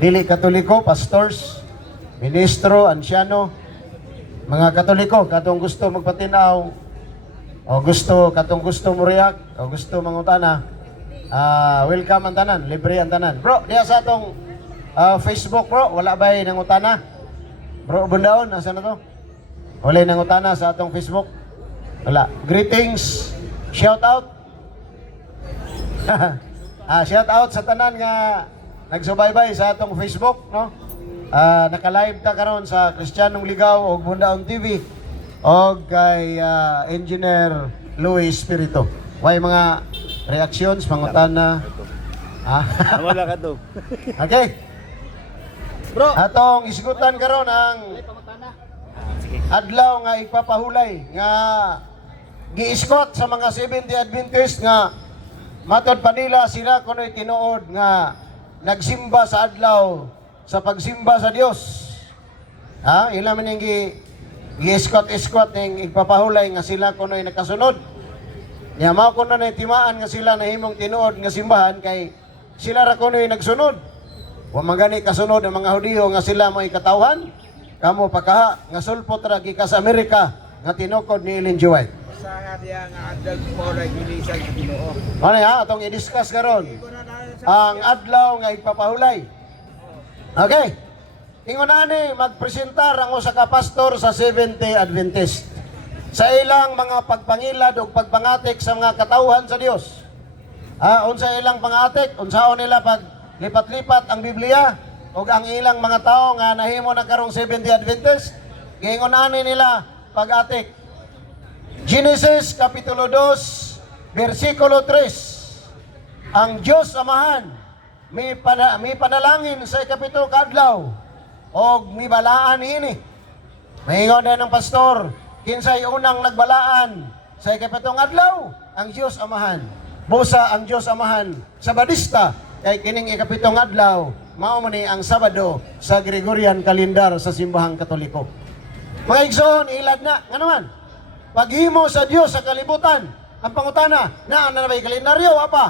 dili katoliko, pastors, ministro, ansyano, mga katoliko, katong gusto magpatinaw, o katong gusto muriak, o gusto mangutana, welcome ang tanan, libre ang tanan. Bro, diya sa atong Facebook bro, wala ba'y nangutana? Bro, bundaon, asa na to? Wala nangutana sa atong Facebook? Wala. Greetings, shout out. Shout out sa tanan nga nagsubaybay sa atong Facebook, no? Naka-live ta karon sa Kristiyanong Ligaw og Bundaon TV og kay Engineer Luis Espiritu. Way mga reactions, pangutana. Wala ka to. Okay. Bro, Atong isgutan karon ang adlaw nga ipapahulay nga gi-escort sa mga 70 Adventist nga matod pa nila sila kuno'y tinuod nga nagsimba sa adlaw sa pagsimba sa Dios. Ila man yung gi-escort ning ipapahulay nga sila kuno'y nakasunod. Nya mao kuno na timaan nga sila nahimong tinuod nga simbahan kay sila ra kuno'y nagsunod. Wa magani kasunod ang mga Hudiyo nga sila mo'y katawhan. Kamo pakaha nga sulpot ra gikas Amerika nga tinukod ni Ellen G. White. sa nga diya nga adal mo ra gilisan sa Ginoo. Ano atong i-discuss karon ang adlaw nga ipapahulay. Okay. Ingon ani magpresentar ang usa ka pastor sa 70 Adventist sa ilang mga pagpangilad o pagpangatik sa mga katawhan sa Dios. Unsa ilang pangatik, unsaon nila pag lipat-lipat ang Biblia o ang ilang mga tao nga nahimo na karong 70 Adventist, gingon ani nila pag-atik. Genesis Kapitulo 2, versikulo 3. Ang Diyos Amahan, may panalangin sa ikapito kadlaw, o may balaan ini. Maingon na ng pastor, kinsay unang nagbalaan sa ikapitong adlaw, ang Diyos Amahan. Busa ang Diyos Amahan sa Badista, kay kining ikapitong adlaw, mao man ni ang Sabado sa Gregorian kalendar sa simbahang Katoliko. Mga igsoon, ilad na, nga naman, paghimo sa Dios sa kalibutan, ang pangutana, na ba'y kalendaryo, apa?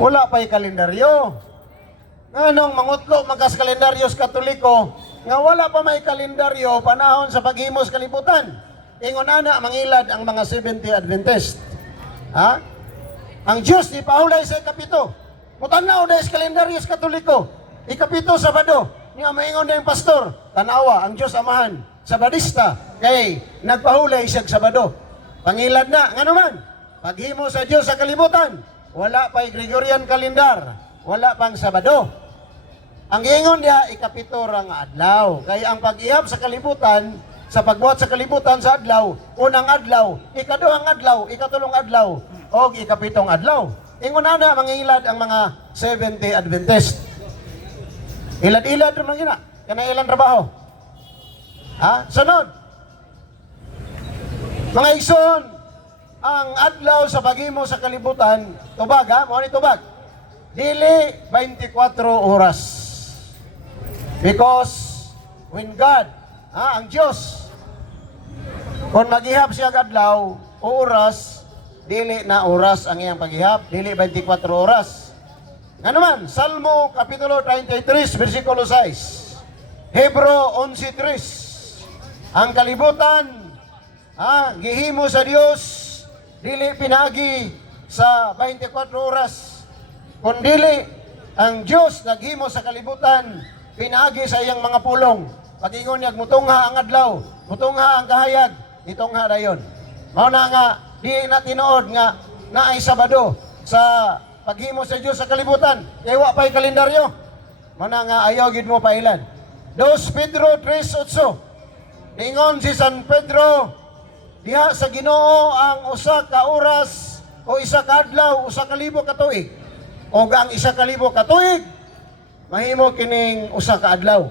Wala pa'y kalendaryo. Anong mangutlo, magkas kalendaryo sa Katoliko, nga wala pa may kalendaryo, panahon sa paghimo sa kalibutan. Ingon ana, mangilad ang mga 70 Adventist. Ang Diyos ni paulay sa ikapito. Mutanaw na sa kalendaryo sa Katoliko, ikapito Sabado, nga maingon na yung pastor, tanawa, ang Diyos Amahan, sa Badista, kay nagpahulay siya Sabado. Pangilad na, nga naman, paghimo sa Diyos sa kalibutan, wala pa'y Gregorian kalendar, wala pang Sabado. Ang ingon niya, ikapito ra nga adlaw. Kaya ang pag-ihap sa kalibutan, sa pagbuhat sa kalibutan sa adlaw, unang adlaw, ikaduhang adlaw, ikatulong adlaw, o ikapitong adlaw. Ingon na mangilad ang mga 70 Adventist. Ilad-ilad naman yun na. Kana ilang trabaho. Sunod. Mga igsoon, ang adlaw sa paghimo sa kalibutan, tubag mo ni tubag. Dili 24 oras. Because when God, ang Diyos, kung maghihap siya adlaw o oras, dili na oras ang iyang paghihap, dili 24 oras. Nga naman, Salmo Kapitulo 33, versikulo 6. Hebro 11:3. Ang kalibutan, gihimo sa Dios, dili pinagi sa 24 oras. Kung dili, ang Diyos naghimo sa kalibutan, pinagi sa iyang mga pulong. Pag-ingon niya, mutungha ang adlaw, mutungha ang kahayag, itungha dayon. Mao na nga, di na tinuod nga naay Sabado sa paghimo sa Diyos sa kalibutan. Kaya wa pa'y kalendaryo. Mao na nga, ayaw gid mo pailan. 2 Pedro 3:8. Ingon si San Pedro, diha sa Ginoo ang usa ka oras o isa ka adlaw, usa ka libo ka tuig. O ang isa ka libo ka tuig, mahimo kining usa ka adlaw.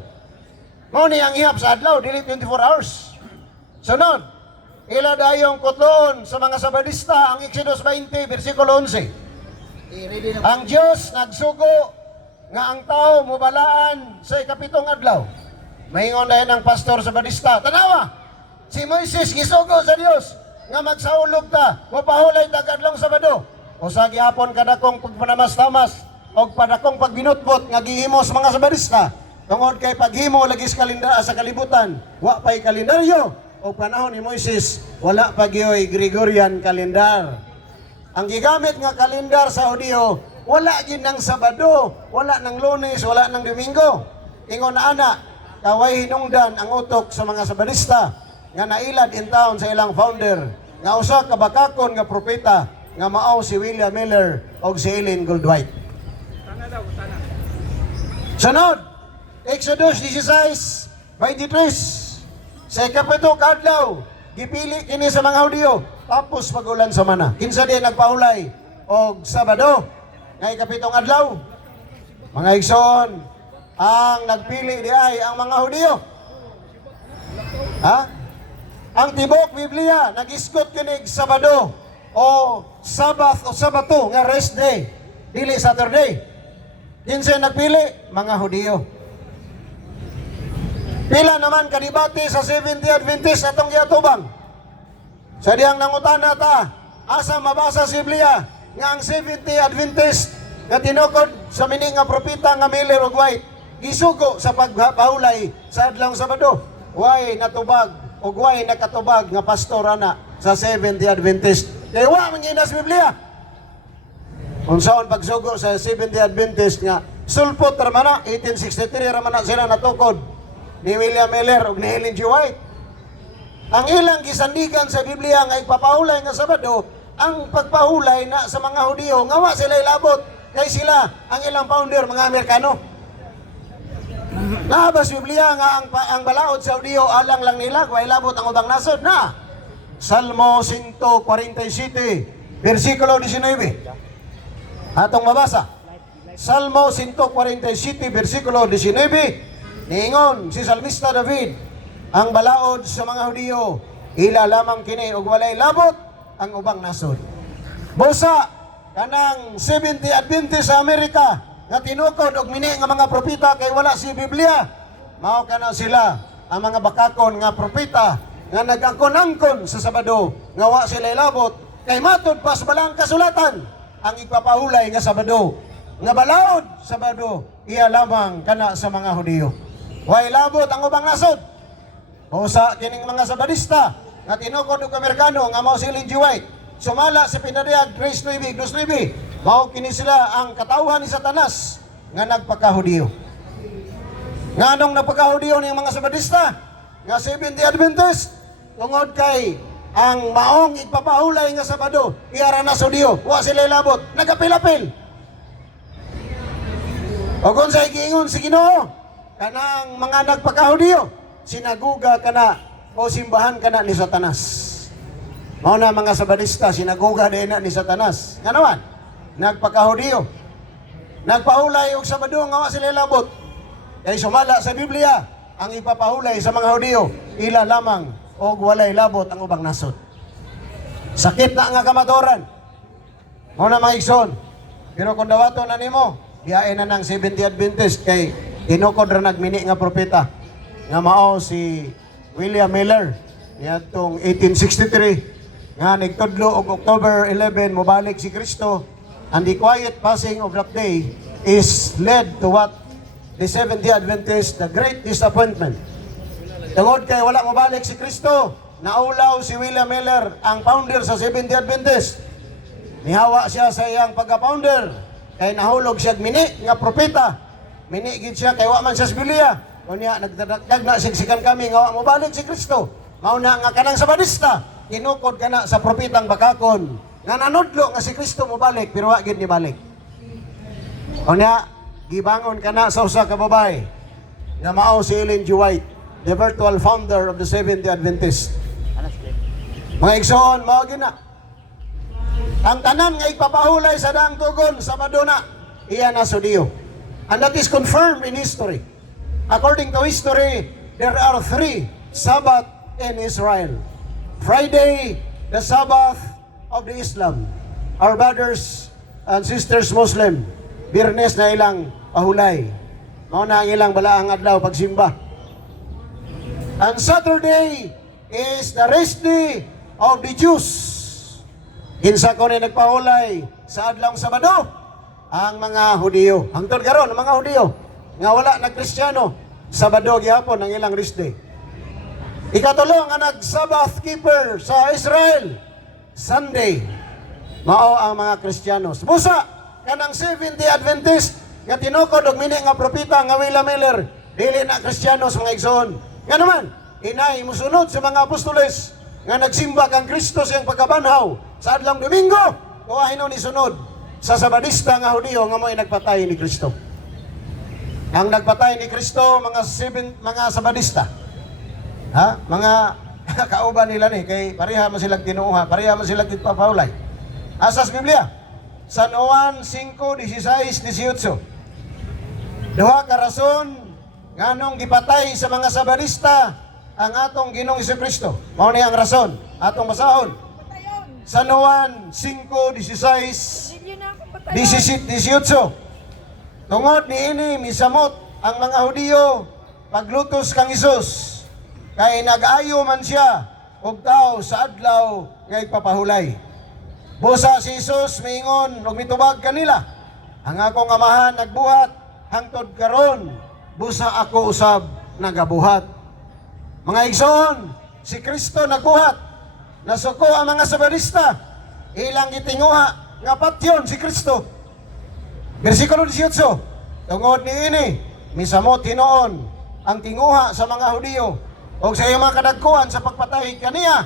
Mao ni ang ihap sa adlaw, dili 24 hours. Sunod, ila dayong kutloon sa mga Sabadista ang Exodus 20, versikulo 11. Ang Diyos nagsugo nga ang tao mubalaan sa ikapitong adlaw. Maingon dahil ng pastor sa Badista, tanawa, si Moises gisugo sa Dios nga magsaulog ta, mapahulay ta kadlong Sabado. O sa gihapon kadakong pagpanamas-tamas o padakong pagbinutbot nga gihimo sa mga Sabadista. Tungod kay paghimo lagi sa sa kalibutan, wa pay kalendaryo o panahon ni Moises, wala pa gyoy Gregorian calendar. Ang gigamit nga kalendar sa Hudiyo, wala gid ng Sabado, wala ng Lunes, wala ng Domingo. Ingon na ana, kaway hinungdan ang utok sa mga Sabadista nga nailad in town sa ilang founder, nga usa ka bakakon nga propeta nga mao si William Miller o si Ellen Goldwhite. Sunod, Exodus 16:23. Sa ikapito kadlaw, gipili kini sa mga Hudiyo, tapos pagulan sa mana. Kinsa din nagpahulay og Sabado nga ikapitong adlaw. Mga igsoon, ang nagpili di ay ang mga Hudiyo. Ha? Ang tibok Biblia nag-iskot kini Sabado o Sabbath o Sabato nga rest day, dili Saturday. Kinsa nagpili? Mga Hudiyo. Pila naman kadibati sa Seventh Day Adventist atong giatubang. Sa diyang nangutana ta, asa mabasa sa Biblia nga ang Seventh Day Adventist nga tinukod sa mini nga propeta nga Miller ug White gisugo sa pagpahulay sa adlawng Sabado. Way natubag ug way nakatubag nga pastor ana sa Seventh Day Adventist. Kay wa man gina sa Biblia. Unsaon pagsugo sa Seventh Day Adventist nga sulpot ra man na 1863 ra man na sila natukod ni William Miller ug ni Ellen G. White. Ang ilang gisandigan sa Biblia nga ipapahulay nga Sabado, ang pagpahulay na sa mga Hudiyo nga wa sila ilabot kay sila ang ilang founder mga Amerikano. Nabas Biblia nga ang balaod sa Hudiyo alang lang nila wa ilabot ang ubang nasod na. Salmo 147 bersikulo 19. Atong mabasa. Salmo 147 bersikulo 19. Niingon si Salmista David, ang balaod sa mga Hudiyo, ila lamang kini ug walay labot ang ubang nasod. Busa kanang 70 Adventist sa Amerika nga tinukod og mini nga mga propeta kay wala si Biblia. Mao kana sila ang mga bakakon nga propeta nga nagangkon-angkon sa Sabado nga wa sila ilabot kay matud pa sa balang kasulatan ang ipapahulay nga Sabado nga balaod Sabado iya lamang kana sa mga Hudiyo. Way labot ang ubang nasod. O sa kining mga Sabadista nga tinukod og Amerikano nga mao si Ellen G. White, sumala sa pinadayag Grace 9, mao kini sila ang katawhan ni Satanas nga nagpakahudiyo. Nganong nagpakahudiyo ning mga Sabadista nga Seventh Day Adventist tungod kay ang maong ipapahulay nga Sabado iyara na sa Hudiyo, wa sila ilabot, nagapil-apil. O kung sa ikiingon si Ginoo, kanang mga nagpakahudiyo, sinaguga kana o simbahan kana ni Satanas. Mao na mga Sabadista, sinaguga din na ni Satanas. Nga naman, nagpakahudiyo, nagpahulay og Sabado nga wa sila labot. Kay sumala sa Biblia, ang ipapahulay sa mga Hudiyo, ila lamang og walay labot ang ubang nasod. Sakit na nga kamaturan. Mao na mga igsoon. Pero kung dawato na nimo, biyain na ng 70 Adventist kay tinukod ra nagmini nga propeta nga mao si William Miller niadtong 1863 nga nagtudlo og October 11 mobalik si Kristo, and the quiet passing of that day is led to what the Seventh Day Adventist the great disappointment. Tungod kay wala mobalik si Kristo, naulaw si William Miller ang founder sa Seventh Day Adventist. Nihawa siya sa iyang pagka-founder kay nahulog siya mini nga propeta. Minigid siya kay wa man siya sa Biblia. Unya nagdagdag na siksikan kami nga wa mo balik si Kristo. Mao na nga kanang Sabadista, tinukod kana sa propetang bakakon nga nanudlo nga si Kristo mo balik pero wa gid ni balik. Unya gibangon kana sa usa ka babae nga mao si Ellen G. White, the virtual founder of the Seventh Day Adventist. Mga igsoon, mao gid na. Ang tanan nga ipapahulay sa daang tugon Sabado na iya na Hudiyo. And that is confirmed in history. According to history, there are 3 Sabbath in Israel. Friday, the Sabbath of the Islam. Our brothers and sisters Muslim, Birnes na ilang pahulay. Mao na ang ilang balaang adlaw pagsimba. And Saturday is the rest day of the Jews. Kinsa ko ni nagpahulay sa adlawng Sabado? Ang mga Hudiyo. Hangtod karon ang mga Hudiyo nga wala na Kristiyano, Sabado gihapon ang ilang rest day. Ikatulo nga nag-Sabbath keeper sa Israel, Sunday. Mao ang mga Kristiyano. Busa kanang 70 Adventist nga tinukod og mini nga propeta nga Willa Miller, dili na Kristiyano sa mga igsoon. Nga naman, inay musunod sa mga apostoles nga nagsimba kang Kristo siyang pagkabanhaw sa adlong Domingo, kuhain ni sunod sa Sabadista nga Hudiyo nga mo'y nagpatay ni Kristo. Ang nagpatay ni Kristo mga Sabadista. Ha? Mga kauban nila ni kay pareha man silang tinuha, pareha man silang gitpapahulay. Asas Biblia, San Juan 5:16-18. Duha ka rason nganong gipatay sa mga Sabadista ang atong Ginoong Jesucristo. Mao ni ang rason atong basahon. San Juan 5:16-18. Tungod niini misamot ang mga Hudiyo paglutos kang Hesus. Kay nag-ayo man siya og tao sa adlaw nga ipapahulay. Busa si Jesus miingon og mitubag kanila, ang akong amahan nagbuhat hangtod karon, busa ako usab nagabuhat. Mga igsoon, si Kristo nagbuhat. Nasuko ang mga Sabadista, ilang gitinguha nga patyon si Kristo. Bersikulo 18. Tungod niini misamot hinoon ang tinguha sa mga Hudiyo o sa iyang mga kadagkuhan sa pagpatay kaniya,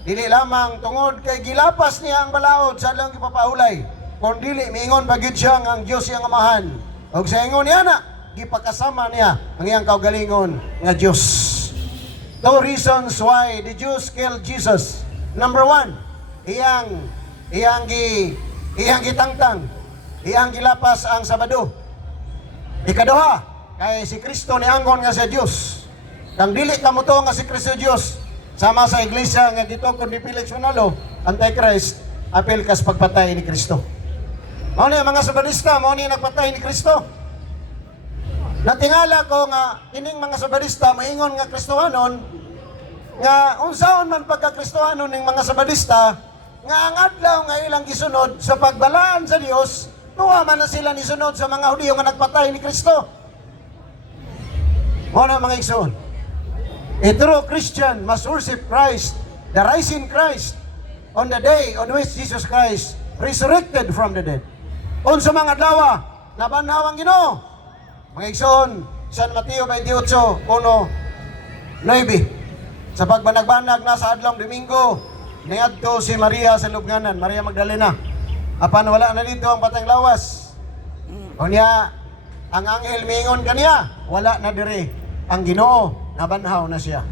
dili lamang tungod kay gilapas niya ang balaod sa lang ipapahulay, kung dili miingon bagid siya nga ang Dios iyang amahan. O sa ingon niya na, gipakasama niya ang iyang kaugalingon nga Dios. Two reasons why the Jews killed Jesus. Number one, iyang gitangtang, iyang gilapas ang Sabado. Ikaduha, kay si Kristo ni anggon nga sa Dios. Kang dili ka mo to nga si Kristo Diyos, sama sa iglesia nga dito kung di Felix Manalo, Antichrist, apel kas pagpatay ni Kristo. Mao ni mga Sabadista, mao ni nagpatay ni Kristo. Natingala ko nga ining mga Sabadista maingon nga Kristohanon, nga unsaon man pagka-Kristohanon ning mga Sabadista, nga ang adlaw nga ilang gisunod sa pagbalaan sa Dios, tuwa man na sila nisunod sa mga Hudiyo nga nagpatay ni Kristo. Mao na mga igsoon. A true Christian must worship Christ, the risen Christ, on the day on which Jesus Christ resurrected from the dead. Unsa mga adlaw nabanhaw ang Ginoo. Mga igsoon, San Mateo 28:1-9. Sa pagbanag-banag na sa adlong Domingo, niadto si Maria sa lubnganan, Maria Magdalena. Apan wala na dito ang patang lawas. Unya, ang anghel miingon kaniya, wala na dire ang Ginoo. Nabanhaw na siya.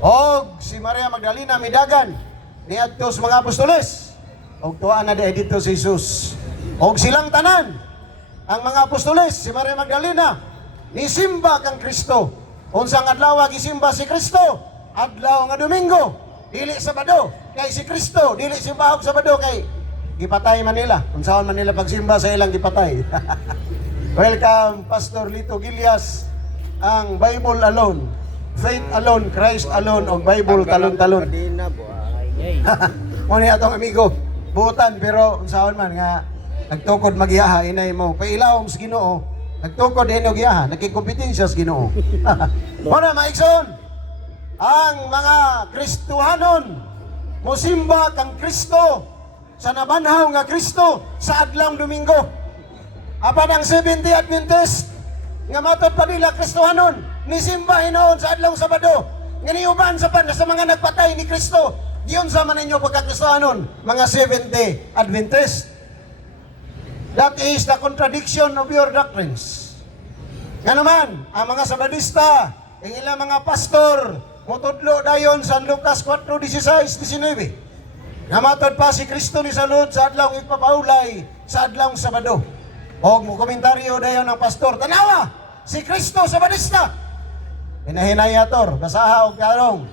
Og si Maria Magdalena midagan niadto sa mga apostoles. Og tuwa na dito si Jesus. Og silang tanan, ang mga apostoles, si Maria Magdalena, nisimba kang Kristo. Unsang adlaw gisimba si Kristo? Adlaw nga Domingo, dili Sabado. Kay si Kristo dili simbahog Sabado kay gipatay man nila. Unsaon man nila pagsimba sa ilang gipatay. Welcome Pastor Lito Gilias, ang Bible alone. Faith alone, Christ alone, o Bible talon-talon. Muna atong amigo, buutan, pero unsaon man nga, nagtukod magiyaha, inay mo, pailawom sa Ginoo, nagtukod din o giyaha, nagkikompetensya sa Ginoo. Muna, maikson, ang mga Kristohanon, musimba kang Kristo, sa nabanhaw nga Kristo, sa adlang Domingo. Apan ang 70 Adventist, nga matod pa nila Kristohanon, nisimba hinoon sa adlaw Sabado, nga niuban sa mga nagpatay ni Kristo. Diyon sa man ninyo pagka-Kristohanon, mga 70 Adventist. That is the contradiction of your doctrines. Nga naman, ang mga Sabadista, ang ilang mga pastor, mutudlo dayon sa Lucas 4:16-19. Nga matod pa si Kristo ni salud sa adlaw ipapahulay sa adlaw Sabado. O mo komentaryo dayon ng pastor, tanawa, si Kristo Sabadista. Hinahinayator, basaha og karong.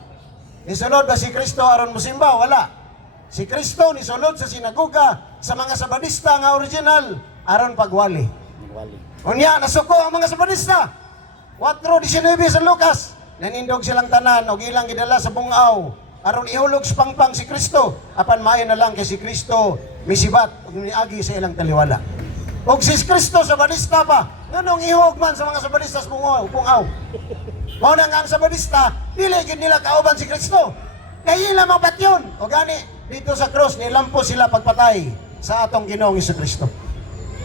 Nisulod ba si Kristo aron musimba? Wala. Si Kristo nisulod sa sinagoga sa mga Sabadista nga original aron pagwali. Unya nasuko ang mga Sabadista. 4:19 sa Lucas, nanindog silang tanan og ilang gidala sa bungaw aron ihulog sa pangpang si Kristo, apan maayo na lang kay si Kristo misibat ug niagi sa ilang taliwala. Og si Kristo sa balista pa, nganong ihog man sa mga sabadistas pungaw. Mao na nga ang sabadista, dili gid nila kauban si Kristo. Kay ila mapatyon. O gani dito sa cross nilampo sila pagpatay sa atong Ginoong Kristo.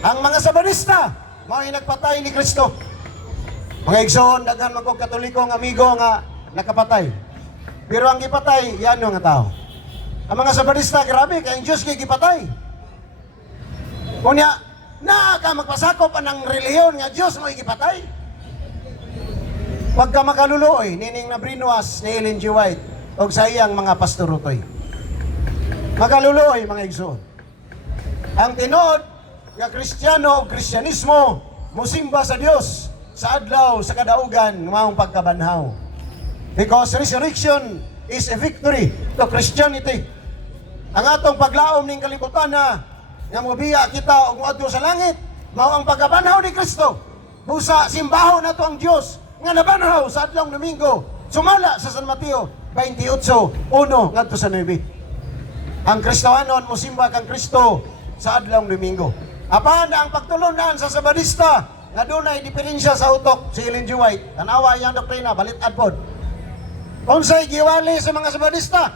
Ang mga sabadista mao nagpatay ni Kristo. Mga igsoon, daghan man kog Katolikong amigo nga nakapatay. Pero ang gipatay, yan nga tao. Ang mga sabadista, grabe, kay ang Diyos kay gipatay. Kunya, na ka magpasakop ng reliyon nga Diyos mo gipatay. Pagka makaluluoy, nining na brinwas ni Ellen G. White o sa iyang mga pastorutoy. Makaluluoy, mga igsoon. Ang tinuod nga Kristiyano o Kristyanismo, musimba sa Diyos sa adlaw sa kadaugan maong pagkabanhaw. Because resurrection is a victory to Christianity. Ang atong paglaom ning kalibutan na nga mobiya kita og moadto sa langit mao ang pagkabanhaw ni Kristo. Busa simbahon nato ang Dios nga nabanhaw sa adlaw Domingo. Sumala sa San Mateo 28:1 ngadto sa 9. Ang Kristohanon mosimba kang Kristo sa adlaw Domingo. Apan ang pagtulunan sa Sabadista nga dunay diferensya sa utok si Ellen G. White. Tanawa iyang doktrina, balitad pod. Unsay giwali sa mga Sabadista?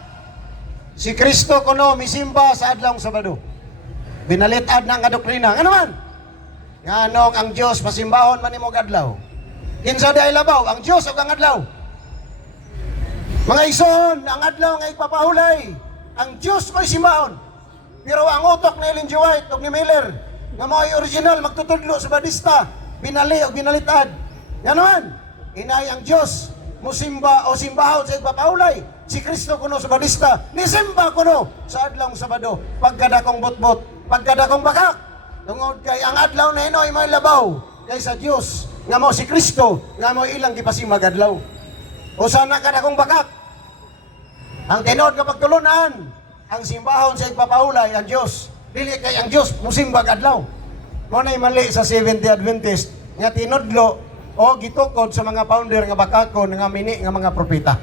Si Kristo kuno misimba sa adlaw Sabado. Binalitad na nga doktrina. Nga naman? Nganong ang Dios pasimbahon man nimo adlaw. Kinsa day labaw ang Dios ug ang adlaw. Mga igsoon, ang adlaw nga ipapahulay, ang Dios mo'y simbahon. Pero ang utok ni Ellen G. White ug ni Miller nga mo'y original magtutudlo sa Badista, binali o binalitad. Yan naman, inay ang Diyos, musimba o simbahon sa ipapahulay. Si Kristo kuno sa Badista, nisimba kuno sa adlaw Sabado, pagkadakong botbot, pagkadakong bakak. Tungod kay ang adlaw na inoy may labaw, kay sa Diyos, nga mo si Kristo, nga mo ilang gipasimag adlaw. O sana kadakong bakak. Ang tinod nga pagtulunan, ang simbahon sa ipapahulay, ang Diyos. Dili kay ang Diyos, musimbag adlaw. Muna'y mali sa Seventh-day Adventist nga tinudlo o gitukod sa mga founder nga bakakon nga mini nga mga propeta.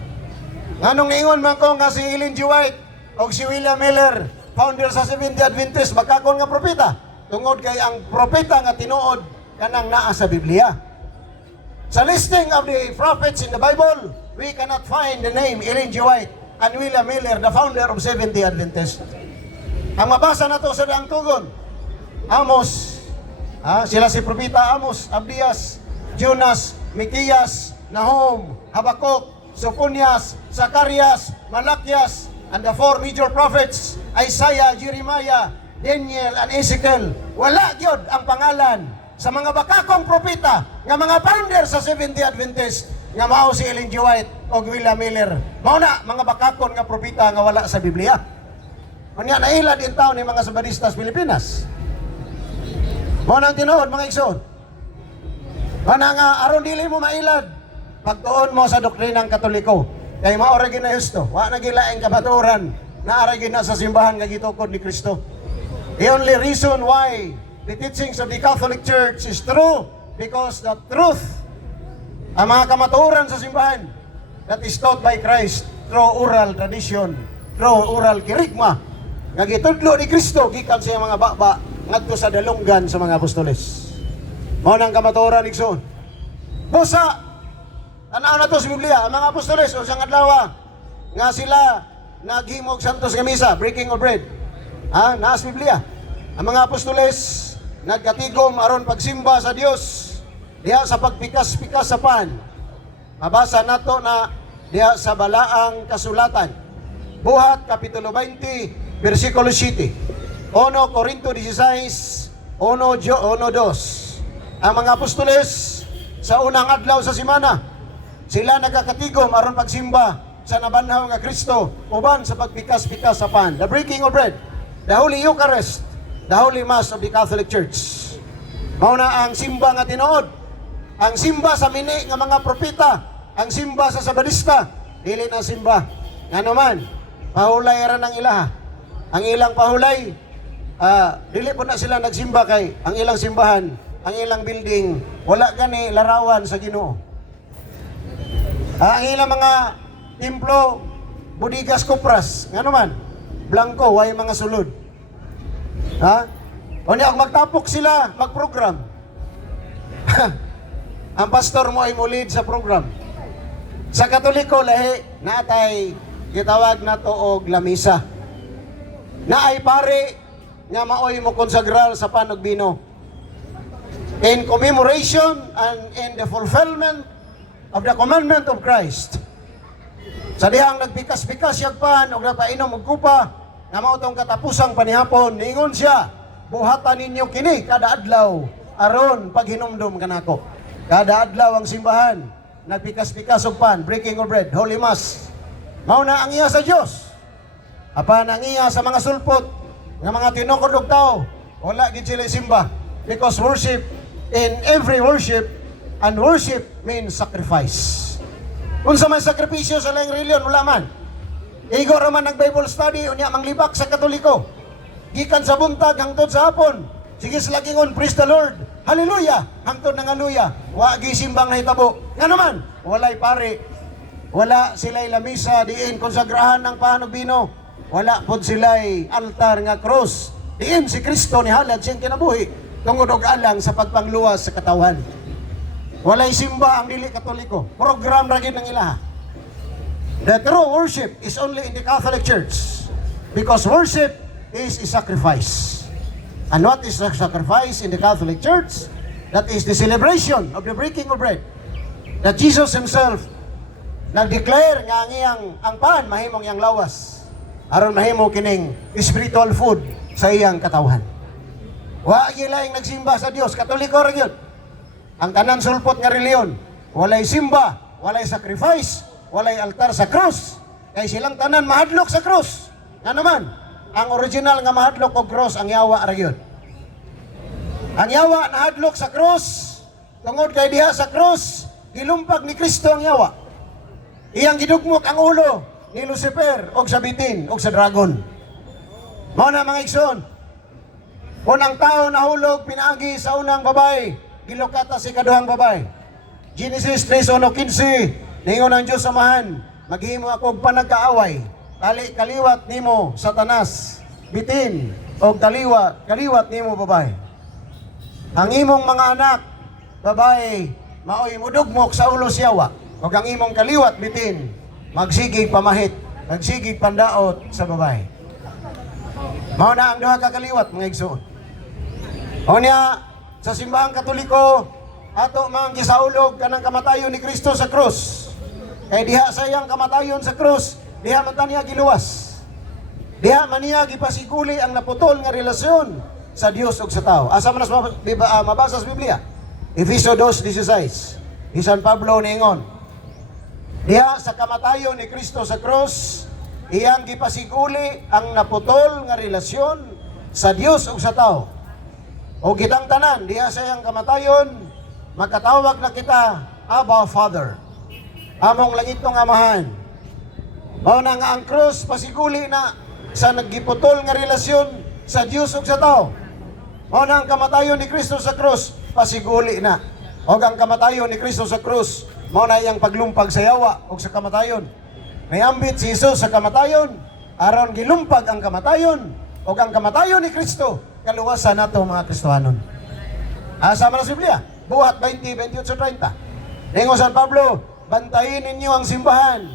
Nganong ingon man ko nga si Ellen G. White o si William Miller, founder sa Seventh-day Adventist, bakakon nga propeta. Tungod kay ang propeta nga tinuod kanang naa sa Biblia. Sa listing of the prophets in the Bible, we cannot find the name Ellen G. White and William Miller, the founder of Seventh-day Adventist. Ang mabasa na to sa daang tugon, Amos, sila si Propeta Amos, Abdias, Jonas, Mikias, Nahum, Habakuk, Soponias, Zacarias, Malakias, and the four major prophets, Isaiah, Jeremiah, Daniel, and Ezekiel. Wala gyud ang pangalan sa mga bakakong propeta nga mga founder sa Seventh-day Adventist nga mao si Ellen G. White o William Miller. Mao na mga bakakon nga propeta nga wala sa Biblia. Kanya naila din tao ni mga Sabadistas Pilipinas. Mao nang tinuod mga igsoon. Kana nga aron dili mo mailad pagtuon mo sa doktrinang Katoliko. Kay mao ra gid na husto. Wa na gilaing kabaturan na ara gid na sa simbahan nga gitukod ni Kristo. The only reason why the teachings of the Catholic Church is true because the truth, ang mga kamatuoran sa simbahan that is taught by Christ through oral tradition, through oral kirigma, nga gitudlo ni Kristo gikan sa mga baba ngadto sa dalunggan sa mga apostoles. Mao nang kamatuoran igsoon. Busa tanaw na to sa Biblia, ang mga apostoles o sang adlaw nga sila naghimog santos nga misa, breaking of bread. Naa sa Biblia. Ang mga apostoles nagkatigom aron pagsimba sa Dios diha sa pagpikas-pikas sa pan. Mabasa nato na diha sa balaang kasulatan. Buhat kapitulo 20 versikulo 7. 1 Corinto 16 1-2. Ang mga apostoles sa unang adlaw sa semana, sila nagkakatigom aron pagsimba sa nabanhaw nga Kristo uban sa pagpikas-pikas sa pan. The breaking of bread, the Holy Eucharist, the Holy Mass of the Catholic Church. Mao na ang simba nga tinuod. Ang simba sa mini nga mga propeta, ang simba sa Sabadista, dili na simba. Nga naman, pahulay ra ng ilaha. Ang ilang pahulay, dili po na sila nagsimba kay ang ilang simbahan, ang ilang building, wala gani larawan sa Ginoo. Ang ilang mga templo, budigas kupras, nga naman, blanco, way mga sulod. Ha? O niya, magtapok sila, magprogram. Ang pastor mo ay mulid sa program. Sa Katoliko, lahi, natay, gitawag na to og lamisa. Na ay pare, nga maoy mo konsagral sa panugbino. In commemoration and in the fulfillment of the commandment of Christ. Sa dihang nagbikas-bikas yagpan o nagpainom og kupa, na mautong katapusang panihapon, ningon siya, buhatan ninyo kini kada adlaw, aron paghinumdum kanako. Kada adlaw ang simbahan, nagbikas-bikas og pan, breaking of bread, Holy Mass. Mao na ang iya sa Dios. Apan ang iya sa mga sulpot, nga mga tinukod og tao, wala gid sila simba. Because worship, in every worship, and worship means sacrifice. Kung sa may sakripisyo sa laing reliyon, wala man. Igo raman ng Bible study, unya manglibak sa Katoliko. Gikan sa buntag, hangtod sa hapon. Sige sa lagingon, praise the Lord. Hallelujah! Hangtod ng hallelujah. Wagi simbang nahitabo. Nga naman, walay pare. Wala sila'y lamisa, diin konsagrahan ng panugbino. Wala pod sila'y altar nga cross. Diin si Kristo ni halad siyang kinabuhi. Tungod og alang sa pagpangluwas sa katawan. Walay simba ang dili Katoliko. Program ra gid ng ilaha. The true worship is only in the Catholic Church. Because worship is a sacrifice. And what is the sacrifice in the Catholic Church? That is the celebration of the breaking of bread. That Jesus Himself nag-declare nga ang pan mahimong iyang lawas. Aron mahimo kining spiritual food sa iyang katawan. Wa gilaing nagsimba sa Dios, Katoliko ra gyud. Ang tanan sulpot nga reliyon, walay simba, walay sacrifice, walay altar sa krus. Kay silang tanan mahadlok sa krus. Nga naman, ang original nga mahadlok og krus ang yawa ra gyud. Ang yawa nahadlok sa krus, tungod kay diha sa krus, gilumpag ni Kristo ang yawa. Iyang gidugmok ang ulo ni Lucifer og sa bitin og sa dragon. Mao na mga igsoon. Unang tao nahulog pinaagi sa unang babae, gilukata si kaduhang babae. Genesis 3:1-15, ningon ang Dios Amahan, maghimo ako og panagkaaway, kaliwat nimo Satanas, bitin og kaliwat nimo babae. Ang imong mga anak, babae, maoy mudugmok sa ulo siyawa, ug ang imong kaliwat bitin magsigig pamahit, magsigig pandaot sa babae. Mao na ang duha ka kaliwat mga igsoon. O niya, sa simbahang Katoliko, ato mang gisaulog kanang kamatayon ni Kristo sa krus. Kay diha sa iyang kamatayon sa krus, diha man taniya giluwas. Diha man niya gipasiguli ang naputol nga relasyon sa Dios ug sa tao. Asa man mabasa sa Biblia? Efeso 2:16. Ni San Pablo ningon, diha sa kamatayon ni Kristo sa krus, iyang gipasiguli ang naputol nga relasyon sa Dios ug sa tao. O kitang tanan, diha sa iyang kamatayon, magkatawag na kita, Abba Father. Among langitong amahan. Mao na nga ang krus, pasiguli na sa naggiputol nga relasyon sa Dios ug sa tao. Mao na ang kamatayon ni Kristo sa krus, pasiguli na. O ang kamatayon ni Kristo sa krus, mao na iyang paglumpag sa yawa ug sa kamatayon. May ambit si Jesus sa kamatayon, aron gilumpag ang kamatayon, ug ang kamatayon ni Kristo, kaluwasan nato mga Kristohanon. Asa man sa Biblia? Buhat 20:28-30. Ningon San Pablo, bantayin ninyo ang simbahan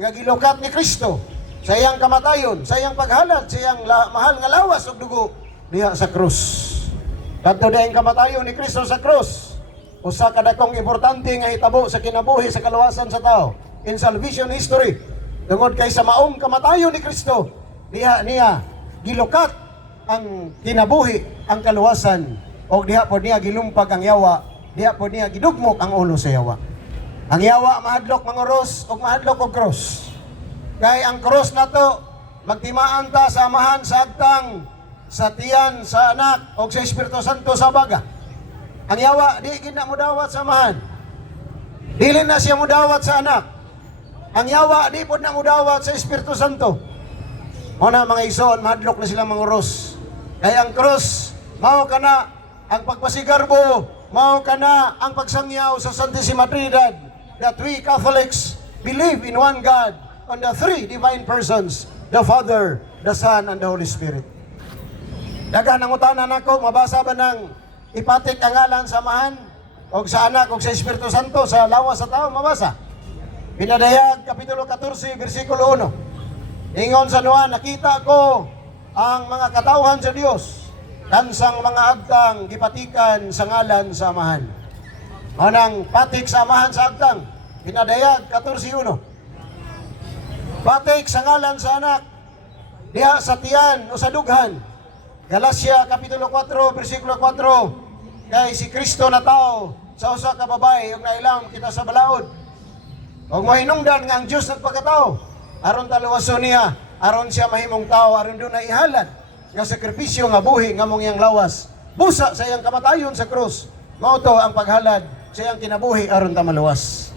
nga gilukat ni Kristo sa iyang kamatayon, sa iyang paghalad, sa iyang mahal nga lawas ug dugo diha sa krus. Kadto dayang kamatayon ni Kristo sa krus, usa ka dakong importante nga hitabo sa kinabuhi sa kaluwasan sa tao in salvation history. Tungod kay sa maong kamatayon ni Kristo, diha niya gilukat ang kinabuhi, ang kaluwasan, o diha po niya gilumpag ang yawa, diha po niya gidugmok ang ulo sa yawa. Ang yawa mahadlok manguros o mahadlok og cross. Kay ang cross na to, magtimaan ta sa amahan sa agtang, sa tiyan, sa anak, o sa Espiritu Santo sa baga. Ang yawa, di gid na mudawat sa amahan. Dili na siya mudawat sa anak. Ang yawa, di po na mudawat sa Espiritu Santo. Muna mga igsoon, mahadlok na silang manguros. Kaya ang cross, mao ka na ang pagpasigarbo, mao ka na ang pagsangyaw sa Santissima Trinidad, that we Catholics believe in one God, on the three divine persons, the Father, the Son, and the Holy Spirit. Dagan ang utanan nako, mabasa ba ng ipatik ang ngalan samahan o sa anak o sa Espiritu Santo sa lawas sa tao, mabasa. Pinadayag, Kapitulo 14, versikulo 1. Ingon sa Noah, nakita ko ang mga katauhan sa Dios, kansang mga agtang gipatikan sa ngalan sa amahan. Manang patik sa amahan sa agtang, pinadayag 14:1. Patik sa ngalan sa anak, diha sa tiyan o sa dughan. Galacia Kapitulo 4, versikulo 4. Kay si Kristo na tao sa usa ka babae ug nailang kita sa balaod. Ug mahinungdan nga ang Dios nagpakatao aron taluwason niya, aron siya mahimong tao, aron doon na ihalad nga sakripisyo nga buhi nga mong iyang lawas. Busa sa iyang kamatayon sa krus. Mao to ang paghalad sa iyang kinabuhi aron ta maluwas.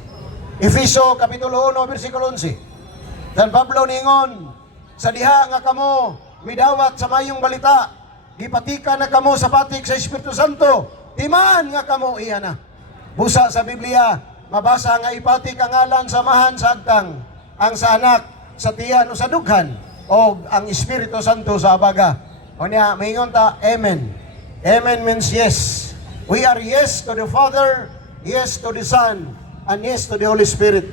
Efeso Kapitulo 1, versikulo 11. San Pablo ningon, sa diha nga kamo midawat sa mayong balita, gipatika na kamo sa patik sa Espiritu Santo, timaan nga kamo iya na. Busa sa Biblia, mabasa nga ipatik ang ngalan samahan sa agtang, ang sa anak, sa tiyan o sa dughan, o ang Espiritu Santo sa abaga. O niya, maingon ta, Amen. Amen means yes. We are yes to the Father, yes to the Son, and yes to the Holy Spirit.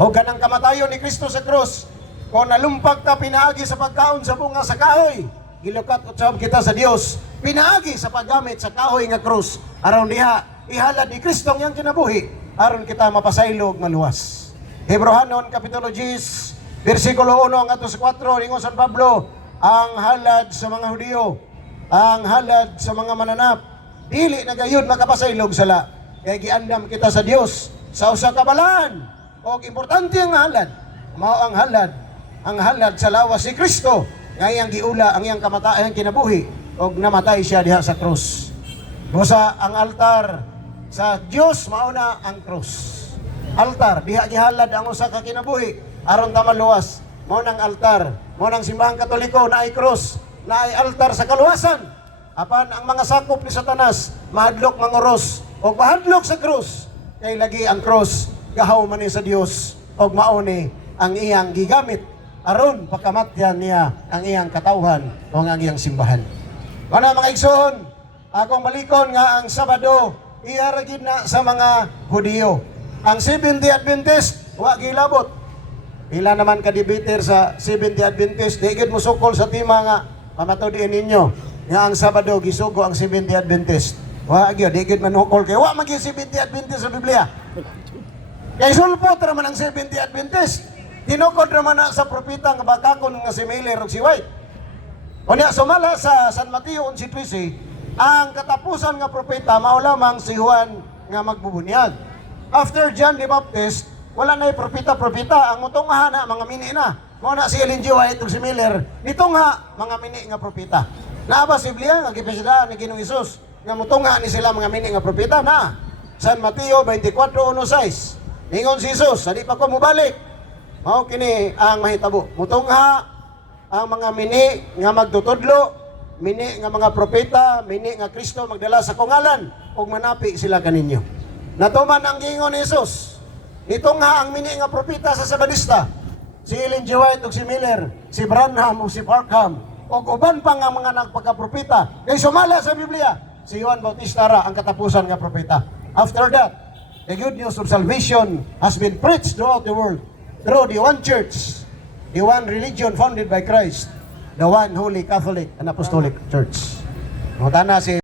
O ganang kamatayon ni Kristo sa krus, kung nalumpag ta pinaagi sa pagkaon sa bunga sa kahoy, gilukat utsab kita sa Dios, pinaagi sa paggamit sa kahoy nga krus, aron diha ihalad ni Kristo yang kinabuhi, aron kita mapasaylog maluwas. Hebrehanon Kapitulo 10, versikulo 1 ngadto sa 4, ingon San Pablo, ang halad sa mga Hudiyo, ang halad sa mga mananap, dili na gayud makapasaylog sala, kay giandam kita sa Dios sa usa ka balaan. O importante ang halad, mao ang halad sa lawas si Kristo, nga iyang giula ang iyang kamatayan kinabuhi, og namatay siya diha sa krus. Busa ang altar sa Dios mauna ang krus. Altar, diha gihalad ang usa ka kinabuhi, aron ta maluwas. Mao nang altar, mao nang simbahang Katoliko na ay krus, na ay altar sa kaluwasan. Apan ang mga sakop ni Satanas, mahadlok manguros, og mahadlok sa krus, kay lagi ang krus gahaw man ni sa Dios, og mao ni ang iyang gigamit aron pagkamatyan niya ang iyang katawhan o ang iyang simbahan. Mana mga igsoon, akong balikon nga ang Sabado iharagid na sa mga Hudiyo. Ang Seventh-day Adventist wa gilabot. Pila naman ka debater sa Seventh-day Adventist, di gid musukol sa tema nga pamatudin ninyo nga ang Sabado gisugo ang Seventh-day Adventist. Wa gyud di gid manukol kay wa man gyud Seventh-day Adventist sa Biblia. Kay sulpot ra man ang Seventh-day Adventist. Tinukod naman na sa propeta nga bakakon nga si Miller o si White. O niya, sumala sa San Mateo 11:13, ang katapusan nga propeta mao lamang si Juan nga magbubunyag. After John the Baptist, wala na propeta-propeta, ang mutungha na mga mini na. Mao na si Ellen G. White o si Miller, nitungha mga mini nga propeta. Naaba si Biblia nga gipisidaan ni Ginoong Hesus nga mutungha ni sila mga mini nga propeta na. San Mateo 24:1-6. Ningon si Hesus, "Sadi pa ko mobalik." Mao kini ang mahitabo. Mutungha ang mga mini nga magtutudlo, mini nga mga propeta, mini nga Kristo magdala sa kungalan, ug manapi sila kaninyo. Natuman ang giingon ni Jesus. Itungha ang mini nga propeta sa Sabadista. Si Ellen G. White ug si Miller, si Branham ug si Parkham, ug uban pa nga mga nagpakapropeta. Kay sumala sa Biblia, si Juan Bautista ra ang katapusan nga propeta. After that, the good news of salvation has been preached throughout the world. Through the one church, the one religion founded by Christ, the one holy Catholic and Apostolic Church. Mutana si